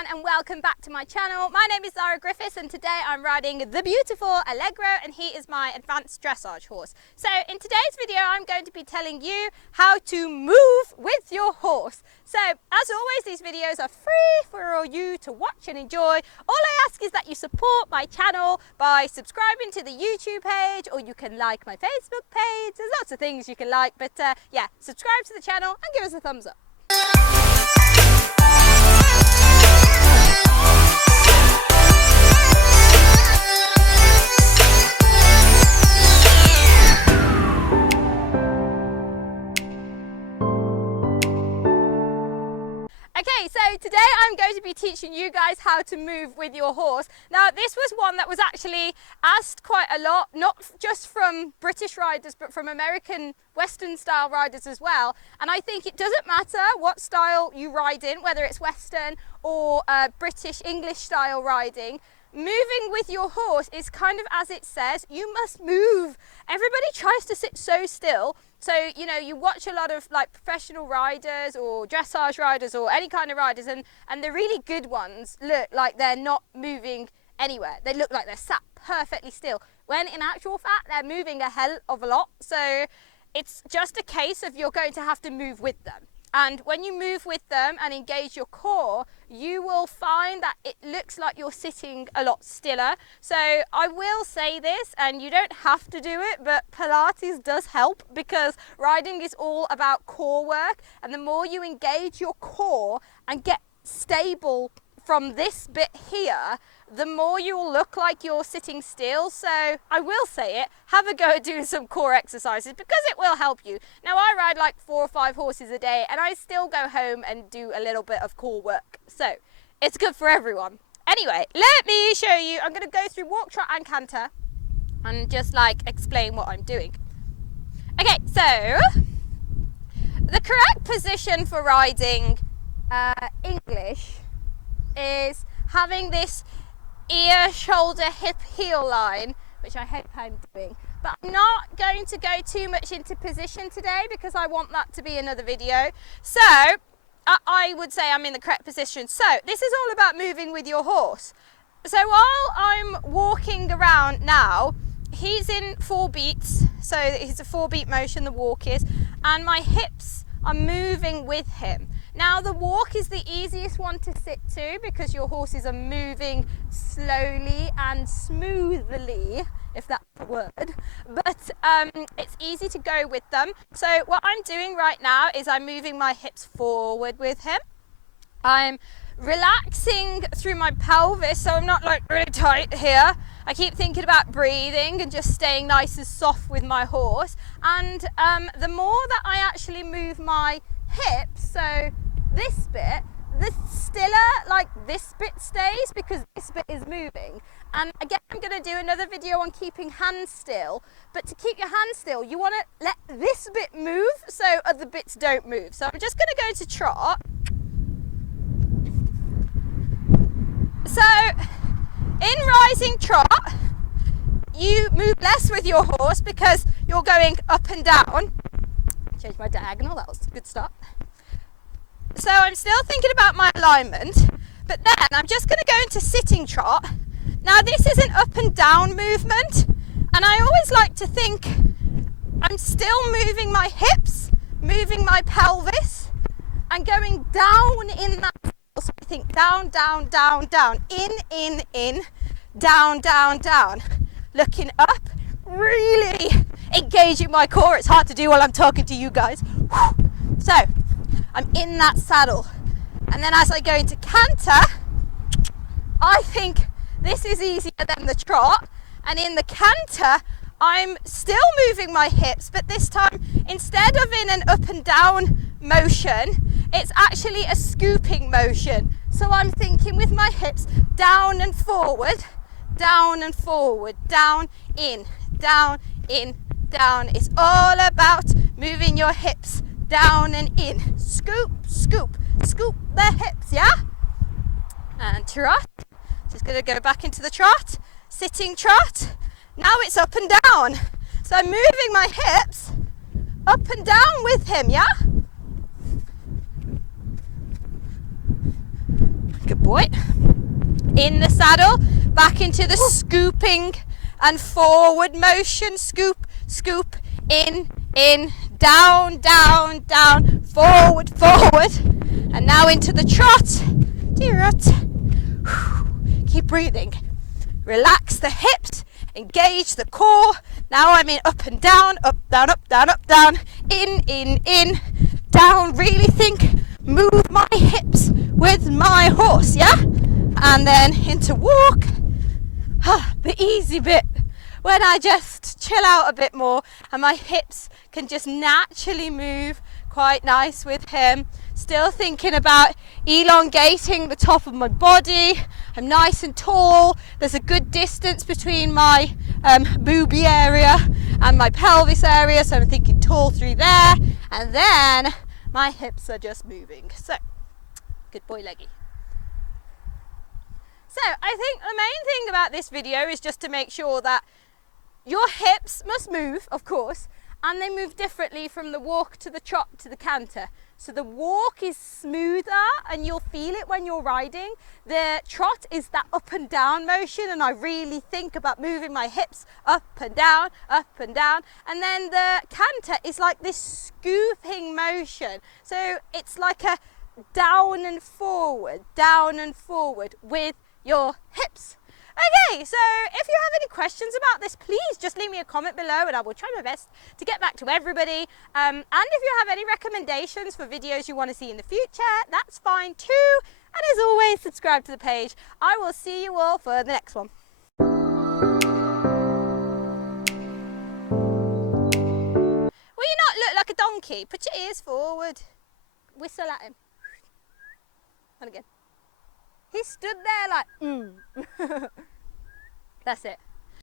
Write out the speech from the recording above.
everyone and welcome back to my channel. My name is Zara Griffiths and today I'm riding the beautiful Allegro and he is my advanced dressage horse. So in today's video I'm going to be telling you how to move with your horse. So as always, these videos are free for you to watch and enjoy. All I ask is that you support my channel by subscribing to the YouTube page, or you can like my Facebook page. There's lots of things you can like, but yeah, subscribe to the channel and give us a thumbs up. Okay, so today I'm going to be teaching you guys how to move with your horse. Now, this was one that was actually asked quite a lot, not just from British riders, but from American Western style riders as well. And I think it doesn't matter what style you ride in, whether it's Western or British English style riding. Moving with your horse is kind of as it says, you must move. Everybody tries to sit so still. So, you know, you watch a lot of like professional riders or dressage riders or any kind of riders, and the really good ones look like they're not moving anywhere. They look like they're sat perfectly still, when in actual fact, they're moving a hell of a lot. So it's just a case of you're going to have to move with them. And when you move with them and engage your core, you will find that it looks like you're sitting a lot stiller. So I will say this, and you don't have to do it, but Pilates does help, because riding is all about core work. And the more you engage your core and get stable from this bit here, the more you will look like you're sitting still. So I will say it, have a go at doing some core exercises, because it will help you. Now, I ride like 4 or 5 horses a day and I still go home and do a little bit of core work. So it's good for everyone. Anyway, let me show you. I'm going to go through walk, trot and canter and just like explain what I'm doing. Okay, so the correct position for riding English is having this ear, shoulder, hip, heel line, which I hope I'm doing. But I'm not going to go too much into position today because I want that to be another video. So I would say I'm in the correct position. So this is all about moving with your horse. So while I'm walking around now, he's in 4 beats. So it's a 4-beat motion, the walk is, and my hips are moving with him. Now, the walk is the easiest one to sit to because your horses are moving slowly and smoothly, if that's a word, but it's easy to go with them. So what I'm doing right now is I'm moving my hips forward with him. I'm relaxing through my pelvis, so I'm not like really tight here. I keep thinking about breathing and just staying nice and soft with my horse. And the more that I actually move my hips, so this bit, the stiller like this bit stays because this bit is moving. And again, I'm going to do another video on keeping hands still, but to keep your hands still, you want to let this bit move so other bits don't move. So I'm just going to go to trot. So in rising trot, you move less with your horse because you're going up and down. Change my diagonal, that was a good start. So I'm still thinking about my alignment, but then I'm just going to go into sitting trot. Now this is an up and down movement, and I always like to think I'm still moving my hips, moving my pelvis, and going down in that. So I think down, down, down, down, in, down, down, down. Looking up, really engaging my core. It's hard to do while I'm talking to you guys. So I'm in that saddle, and then as I go into canter, I think this is easier than the trot, and in the canter I'm still moving my hips, but this time instead of in an up and down motion, it's actually a scooping motion. So I'm thinking with my hips down and forward, down and forward, down, in, down, in, down. It's all about moving your hips down and in. Scoop, scoop, scoop the hips, yeah? And trot. Just going to go back into the trot. Sitting trot. Now it's up and down. So I'm moving my hips up and down with him, yeah? Good boy. In the saddle, back into the scooping and forward motion. Scoop, scoop, in, down, down, down, forward, forward. And now into the trot. Keep breathing. Relax the hips, engage the core. Now I'm in up and down, up, down, up, down, up, down, in, down. Really think, move my hips with my horse, yeah? And then into walk. The easy bit, when I just chill out a bit more and my hips can just naturally move quite nice with him. Still thinking about elongating the top of my body. I'm nice and tall. There's a good distance between my boobie area and my pelvis area, so I'm thinking tall through there. And then my hips are just moving. So, good boy, leggy. So I think the main thing about this video is just to make sure that your hips must move, of course, and they move differently from the walk to the trot to the canter. So the walk is smoother and you'll feel it when you're riding. The trot is that up and down motion, and I really think about moving my hips up and down, up and down. And then the canter is like this scooping motion. So it's like a down and forward with your hips. Okay, so if you have any questions about this, please just leave me a comment below and I will try my best to get back to everybody. And if you have any recommendations for videos you want to see in the future, that's fine too. And as always, subscribe to the page. I will see you all for the next one. Will you not look like a donkey? Put your ears forward. Whistle at him. And again. He stood there like, That's it.